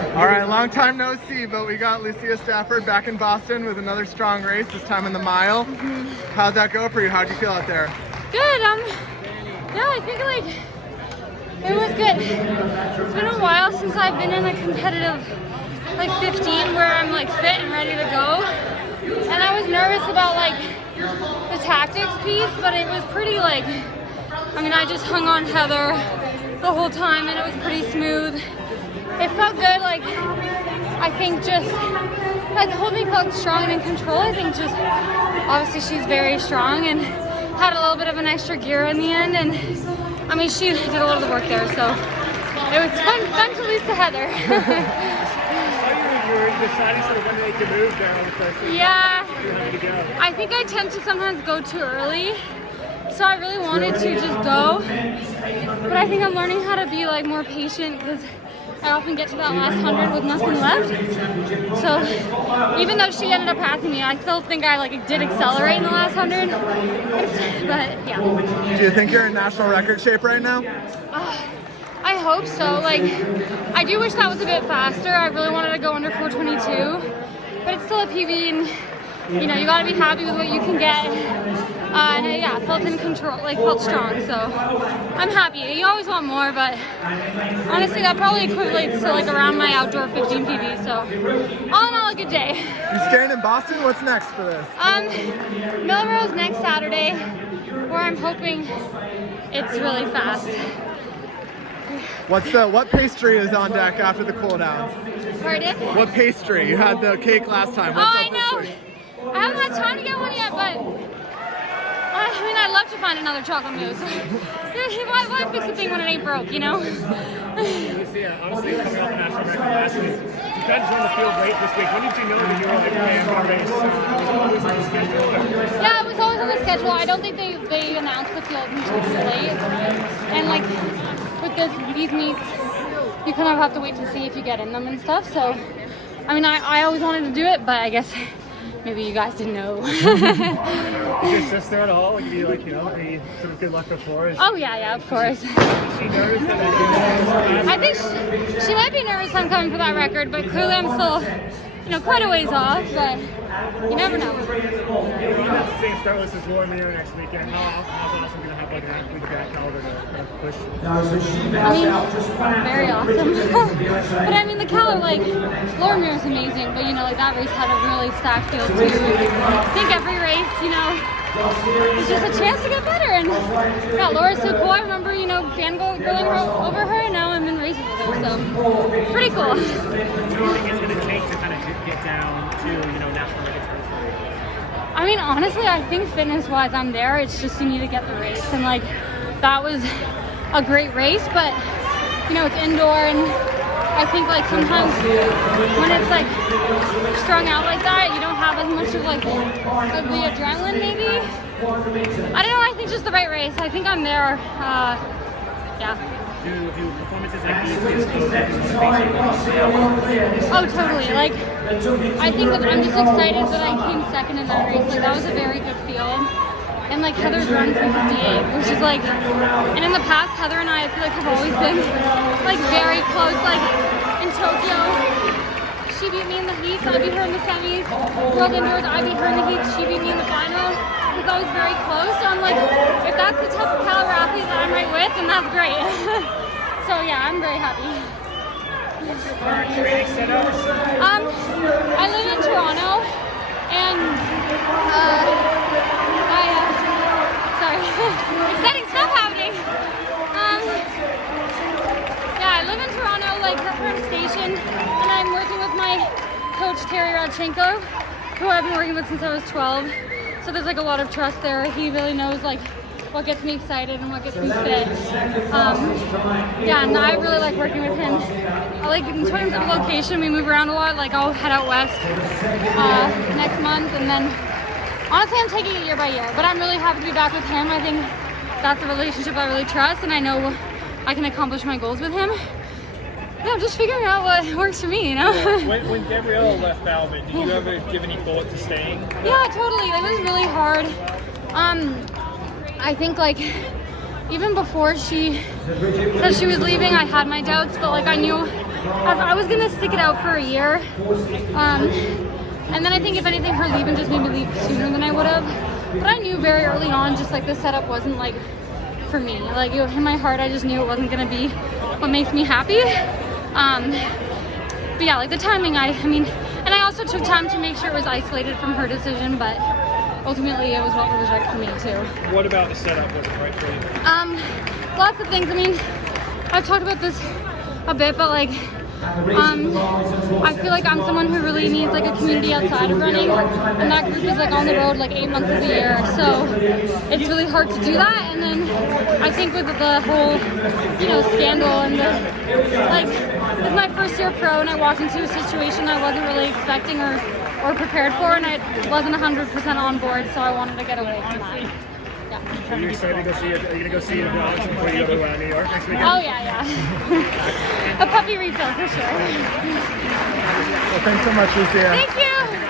All right, long time no see, but we got Lucia Stafford back in Boston with another strong race, this time in the mile. How'd that go for you? How'd you feel out there? Good. Yeah, I think like it was good. It's been a while since I've been in a competitive like 15 where I'm like fit and ready to go. And I was nervous about like the tactics piece, but it was pretty like, I mean, I just hung on Heather the whole time and it was pretty smooth. It felt good, like, I think just, like the whole thing felt strong and in control. I think just, obviously she's very strong and had a little bit of an extra gear in the end. And I mean, she did a lot of the work there, so it was fun to lose to Heather. You were deciding sort of when to make your move there on the first one. Yeah, To go. I think I tend to sometimes go too early. So I really wanted to just go, but I think I'm learning how to be like more patient because I often get to that last 100 with nothing left. So even though she ended up passing me, I still think I like did accelerate in the last 100. But yeah. Do you think you're in national record shape right now? I hope so. Like, I do wish that was a bit faster. I really wanted to go under 422, but it's still a PB, and you know, you got to be happy with what you can get. And yeah, felt in control, like felt strong. So I'm happy. You always want more, but honestly, that probably equates to like around my outdoor 15 PB. So all in all, a good day. You staying in Boston? What's next for this? Melrose next Saturday, where I'm hoping it's really fast. What pastry is on deck after the cool down? Pardon? What pastry? You had the cake last time. Oh, I know. I haven't had time to get one yet, but I mean, I'd love to find another chocolate mousse. Why fix a thing when it ain't broke, you know? Lucia, honestly, coming off a national record last week, you kind of joined the field late this week. When did you know that you were like playing our race? Was it always on the schedule? Yeah, it was always on the schedule. I don't think they announced the field until too late. And like with these meets, you kind of have to wait to see if you get in them and stuff. So, I mean, I always wanted to do it, but I guess maybe you guys didn't know. Is your sister at all? Like, you like, you know, any sort of good luck before? Oh yeah, of course. Is she nervous that I think she might be nervous I'm coming for that record, but clearly I'm still, you know, quite a ways off, but you never know. Same start list as Laura Mayer next weekend. How awesome going to have like an athlete that caliber to push? I mean, very awesome. But I mean, the caliber, like, Laura Mayer is amazing, but you know, like that race had a really stacked field too. I think every race, you know, it's just a chance to get better. And yeah, Laura's so cool. I remember, you know, fangirling over her, and now I'm in races with her, so pretty cool. What do you think it's going to take to kind of get down to, you know, national record territory? I mean, honestly, I think fitness-wise, I'm there. It's just you need to get the race, and like that was a great race, but you know, it's indoor, and I think like sometimes when it's like strung out like that, you don't have as much of like the adrenaline maybe. I don't know, I think just the right race. I think I'm there. Yeah. Do performances like these Oh, totally. Like, I think that I'm just excited that I came second in that race. Like, that was a very good field. And like Heather's run 358, which is like, and in the past, Heather and I feel like have always been like very close. Like in Tokyo, she beat me in the heats, I beat her in the semis. World Indoors, I beat her in the heats, she beat me in the final. It's always very close. So I'm like, if that's the type of caliber athlete that I'm right with, then that's great. So yeah, I'm very happy. I live in Toronto, and exciting stuff happening. Yeah, I live in Toronto, like Hertford Station, and I'm working with my coach Terry Radchenko, who I've been working with since I was 12. So there's like a lot of trust there. He really knows like what gets me excited and what gets me fit. Yeah, and I really like working with him. I like in terms of location, we move around a lot. Like I'll head out west next month, and then honestly, I'm taking it year by year. But I'm really happy to be back with him. I think that's a relationship I really trust, and I know I can accomplish my goals with him. Yeah, I'm just figuring out what works for me, you know? When Gabrielle left Balvin, did you ever give any thought to staying? Yeah, totally. Like, it was really hard. I think, like, even before she said she was leaving, I had my doubts, but, like, I knew I was gonna stick it out for a year. And then I think if anything, her leaving just made me leave sooner than I would have. But I knew very early on, just like the setup wasn't like for me. Like in my heart, I just knew it wasn't gonna be what makes me happy. But yeah, like the timing, I mean, and I also took time to make sure it was isolated from her decision, but ultimately it was what was right for me too. What about the setup wasn't right for you? Lots of things. I mean, I've talked about this a bit, but like, I feel like I'm someone who really needs like a community outside of running, and that group is like on the road like 8 months of the year, so it's really hard to do that. And then I think with the whole, you know, scandal and the, like, this is my first year pro, and I walked into a situation I wasn't really expecting or prepared for, and I wasn't 100% on board, so I wanted to get away from that. Yeah. Are you excited to go see it? Are you going to go see it in Balance before you go to New York next weekend? Oh yeah. A puppy refill for sure. Well, thanks so much, Lucia. Thank you.